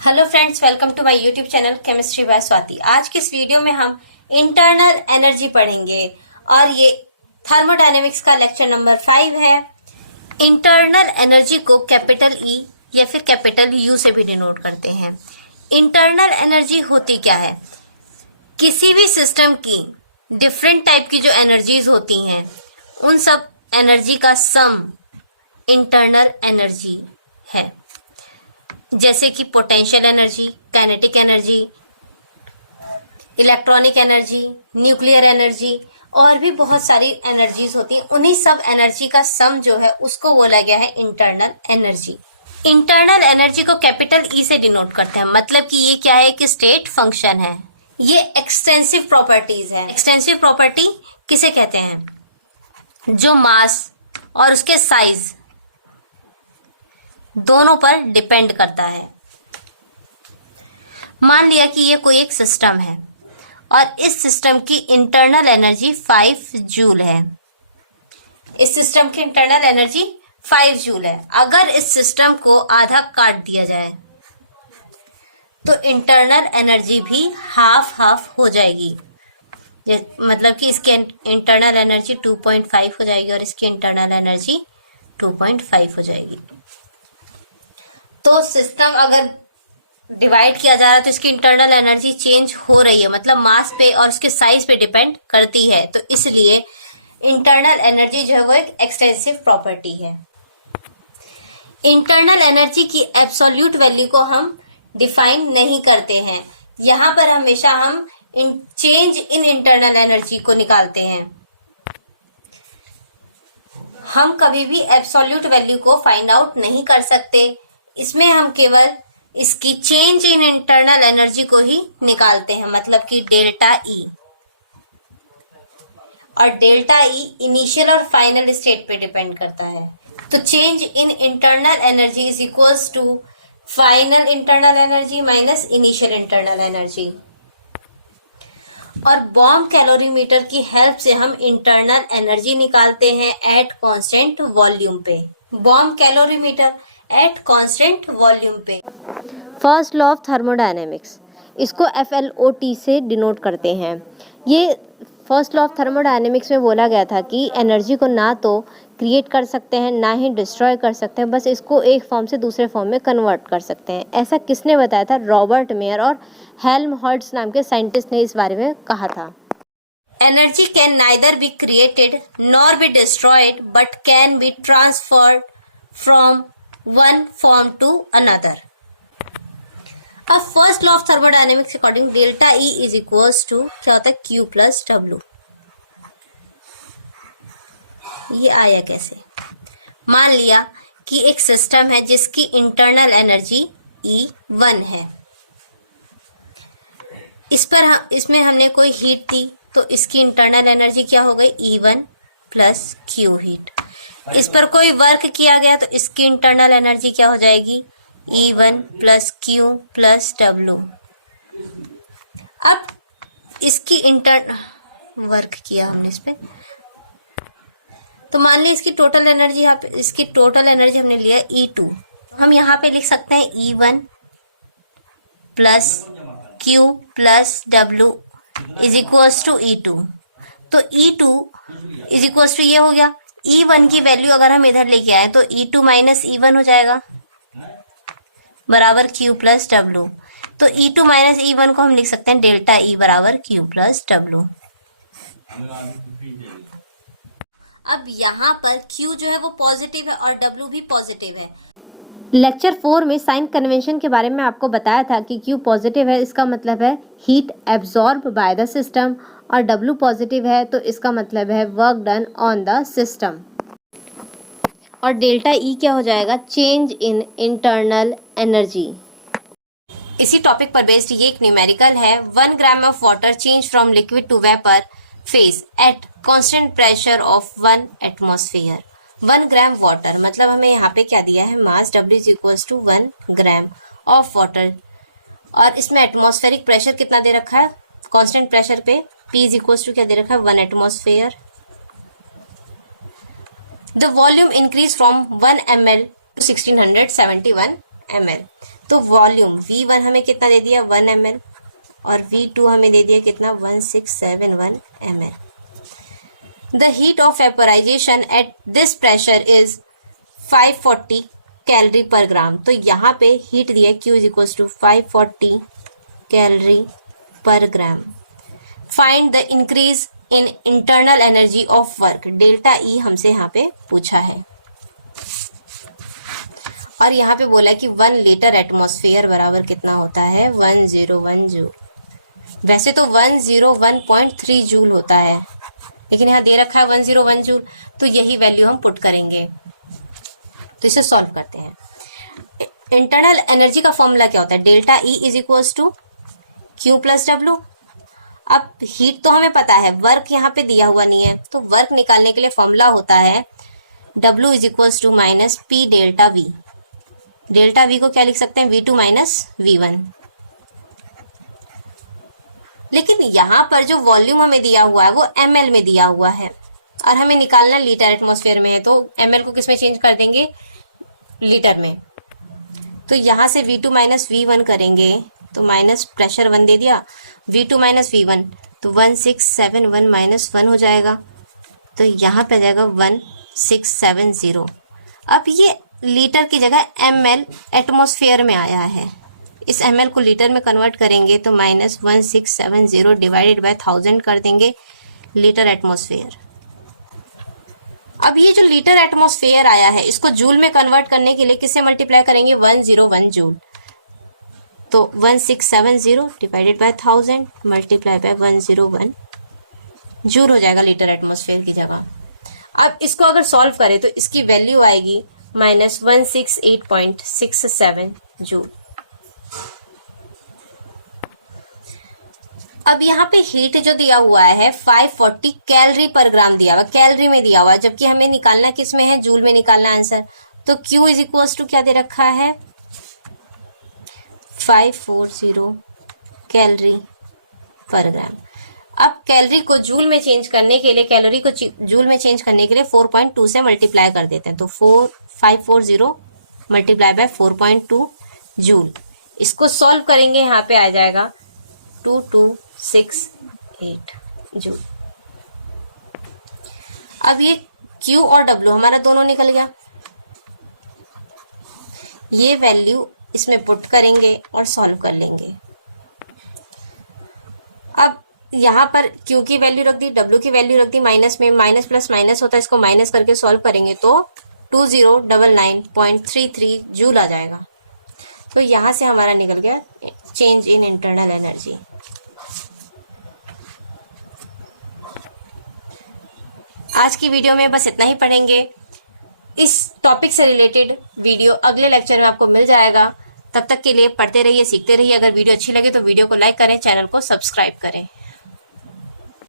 Hello friends, welcome to my YouTube channel chemistry by Swati. आज के इस वीडियो में हम इंटरनल एनर्जी पढ़ेंगे और ये थर्मोडायनेमिक्स का लेक्चर नंबर 5 है। इंटरनल एनर्जी को कैपिटल ई या फिर कैपिटल यू से भी डिनोट करते हैं। इंटरनल एनर्जी होती क्या है? किसी भी सिस्टम की डिफरेंट टाइप की जो एनर्जीज होती हैं उन सब एनर्जी का सम इंटरनल एनर्जी है। जैसे कि potential energy, kinetic energy, electronic energy, nuclear energy और भी बहुत सारी एनर्जीज होती हैं। उन्हीं सब एनर्जी का सम जो है उसको बोला गया है इंटरनल एनर्जी। इंटरनल एनर्जी को कैपिटल ई से डिनोट करते हैं। मतलब कि ये क्या है कि स्टेट फंक्शन है। ये एक्सटेंसिव प्रॉपर्टीज है। एक्सटेंसिव प्रॉपर्टी किसे कहते हैं? जो मास और उसके साइज दोनों पर डिपेंड करता है। मान लिया कि ये कोई एक सिस्टम है और इस सिस्टम की इंटरनल एनर्जी 5 जूल है। इस सिस्टम की इंटरनल एनर्जी 5 जूल है। अगर इस सिस्टम को आधा काट दिया जाए तो इंटरनल एनर्जी भी हाफ हाफ हो जाएगी। मतलब कि इसकी इंटरनल एनर्जी 2.5 हो जाएगी और इसकी इंटरनल एनर्जी 2.5 हो जाएगी। तो सिस्टम अगर डिवाइड किया जा रहा है तो इसकी इंटरनल एनर्जी चेंज हो रही है। मतलब मास पे और उसके साइज पे डिपेंड करती है। तो इसलिए इंटरनल एनर्जी जो है वो एक एक्सटेंसिव प्रॉपर्टी है। इंटरनल एनर्जी की एब्सोल्यूट वैल्यू को हम डिफाइन नहीं करते हैं। यहाँ पर हमेशा हम चेंज इन इंटरनल एनर्जी को निकालते हैं। हम कभी भी एब्सोल्यूट वैल्यू को फाइंड आउट नहीं कर सकते। इसमें हम केवल इसकी चेंज इन इंटरनल एनर्जी को ही निकालते हैं। मतलब कि डेल्टा ई, और डेल्टा ई इनिशियल और फाइनल स्टेट पे डिपेंड करता है। तो change in internal energy is equals to final internal energy minus initial internal energy. और बॉम्ब कैलोरीमीटर की हेल्प से हम इंटरनल एनर्जी निकालते हैं एट कांस्टेंट वॉल्यूम पे। Bomb calorimeter at constant volume पे। फर्स्ट लॉ ऑफ थर्मोडायनेमिक्स, इसको FLOT से डिनोट करते हैं। ये फर्स्ट लॉ ऑफ थर्मोडायनेमिक्स में बोला गया था कि एनर्जी को ना तो क्रिएट कर सकते हैं ना ही डिस्ट्रॉय कर सकते हैं, बस इसको एक फॉर्म से दूसरे फॉर्म में कन्वर्ट कर सकते हैं। ऐसा किसने बताया था? रॉबर्ट मेयर और हेल्महोल्ट्ज नाम के साइंटिस्ट ने इस बारे में कहा था। Energy can neither be created nor be destroyed but can be transferred from one form to another. अब first law of thermodynamics according delta E is equals to क्या होता है? Q plus W। ये आया कैसे? मान लिया कि एक सिस्टम है जिसकी इंटरनल एनर्जी E1 है। इसमें हमने कोई हीट दी तो इसकी इंटरनल एनर्जी क्या हो गई? E1 plus Q heat. इस पर कोई वर्क किया गया तो इसकी इंटरनल एनर्जी क्या हो जाएगी? E1 plus Q plus W। अब इसकी वर्क किया हमने इस पे, तो मान ली इसकी टोटल एनर्जी, यहाँ पे इसकी टोटल एनर्जी हमने लिया E2। हम यहाँ पे लिख सकते हैं E1 plus Q plus W is equals to E2। तो E2 इज इक्वल्स टू ये हो गया। E1 की वैल्यू अगर हम इधर लेके आए तो E2 माइनस E1 हो जाएगा बराबर Q प्लस W। तो E2 माइनस E1 को हम लिख सकते हैं डेल्टा E बराबर Q प्लस W। अब यहाँ पर Q जो है वो पॉजिटिव है और W भी पॉजिटिव है। लेक्चर 4 में साइन कन्वेंशन के बारे में आपको बताया था कि Q पॉजिटिव है, इसका मतलब है heat absorb by the system, और W पॉजिटिव है तो इसका मतलब है work done on the system. और डेल्टा E क्या हो जाएगा? Change in internal energy. इसी टॉपिक पर बेस्ड ये एक न्यूमेरिकल है। 1 gram of water change from liquid to vapour phase at constant pressure of 1 atmosphere. 1 gram water, मतलब हमें यहाँ पे क्या दिया है? Mass W is equals to 1 gram of water, और इसमें एटमॉस्फेरिक प्रेशर कितना दे रखा है? कांस्टेंट प्रेशर पे P इज इक्वल्स टू क्या दे रखा है? 1 atmosphere. The volume increase from 1 ml to 1671 ml। तो वॉल्यूम V1 हमें कितना दे दिया 1 ml और V2 हमें दे दिया कितना 1671 ml. The heat of vaporization at this pressure is 540 calorie per gram. तो यहाँ पे हीट दिया Q is equal to 540 calorie per gram. Find the increase in internal energy of work. Delta E हमसे यहाँ पे पूछा है और यहाँ पे बोला कि 1 लीटर एटमॉस्फेयर बराबर कितना होता है 101 जूल. वैसे तो 101.3 जूल होता है, लेकिन यहाँ दे रखा है 101 जूल, तो यही वैल्यू हम पुट करेंगे. तो इसे सॉल्व करते हैं. इंटरनल एनर्जी का फॉर्मूला क्या होता है? Delta E is equal to Q plus W. अब हीट तो हमें पता है, वर्क यहाँ पे दिया हुआ नहीं है, तो वर्क निकालने के लिए फॉर्मूला होता है W is equal to minus P delta V. Delta V को क्या लिख सकते हैं V2 माइनस V1. लेकिन यहाँ पर जो वॉल्यूम हमें दिया हुआ है वो ml में दिया हुआ है और हमें निकालना लीटर एटमॉस्फेयर में है, तो ml को किस में चेंज कर देंगे? लीटर में. तो यहाँ से V2 माइनस V1 करेंगे तो माइनस प्रेशर 1 दे दिया, V2 माइनस V1 तो 1671 माइनस 1 हो जाएगा, तो यहाँ पे आ जाएगा 1670. अब ये लीटर की जगह ml एटमॉस्फेयर में आया है, इस ml को लीटर में कन्वर्ट करेंगे तो माइनस 1670 डिवाइडेड बाय 1000 कर देंगे लीटर एटमॉस्फेयर. अब ये जो लीटर एटमॉस्फेयर आया है इसको जूल में कन्वर्ट करने के लिए किससे मल्टीप्लाई करेंगे? 101 जूल. तो 1670 divided by 1000 multiply by 101 joule हो जाएगा लीटर एटमॉस्फेयर की जगह. अब इसको अगर सॉल्व करें तो इसकी वैल्यू आएगी माइनस 168.67 जूल. अब यहाँ पे हीट जो दिया हुआ है 540 कैलोरी पर ग्राम दिया हुआ, कैलोरी में दिया हुआ, जबकि हमें निकालना किस में है? जूल में निकालना आंसर. तो Q इज इक्वल टू क्या दे रखा है 540 कैलोरी पर ग्राम. अब कैलोरी को जूल में चेंज करने के लिए, कैलोरी को जूल में चेंज करने के लिए 4.2 से मल्टीप्लाई कर देते हैं, तो 540 मल्टीप्लाई बाय 4.2 जूल. इसको सॉल्व करेंगे, यहाँ पे आ जाएगा 2268 जूल. अब ये Q और W हमारा दोनों निकल गया. ये वैल्यू इसमें पुट करेंगे और सॉल्व कर लेंगे. अब यहाँ पर Q की वैल्यू रख दी, W की वैल्यू रख दी माइनस में, माइनस प्लस माइनस होता है, इसको माइनस करके सॉल्व करेंगे तो 2099.33 जूल आ जाएगा. तो यहाँ से हमारा निकल गया चेंज इन इंटरनल एनर्जी. आज की वीडियो में बस इतना ही पढ़ेंगे. इस टॉपिक से रिलेटेड वीडियो अगले लेक्चर में आपको मिल जाएगा. तब तक के लिए पढ़ते रहिए, सीखते रहिए. अगर वीडियो अच्छी लगे तो वीडियो को लाइक करें, चैनल को सब्सक्राइब करें.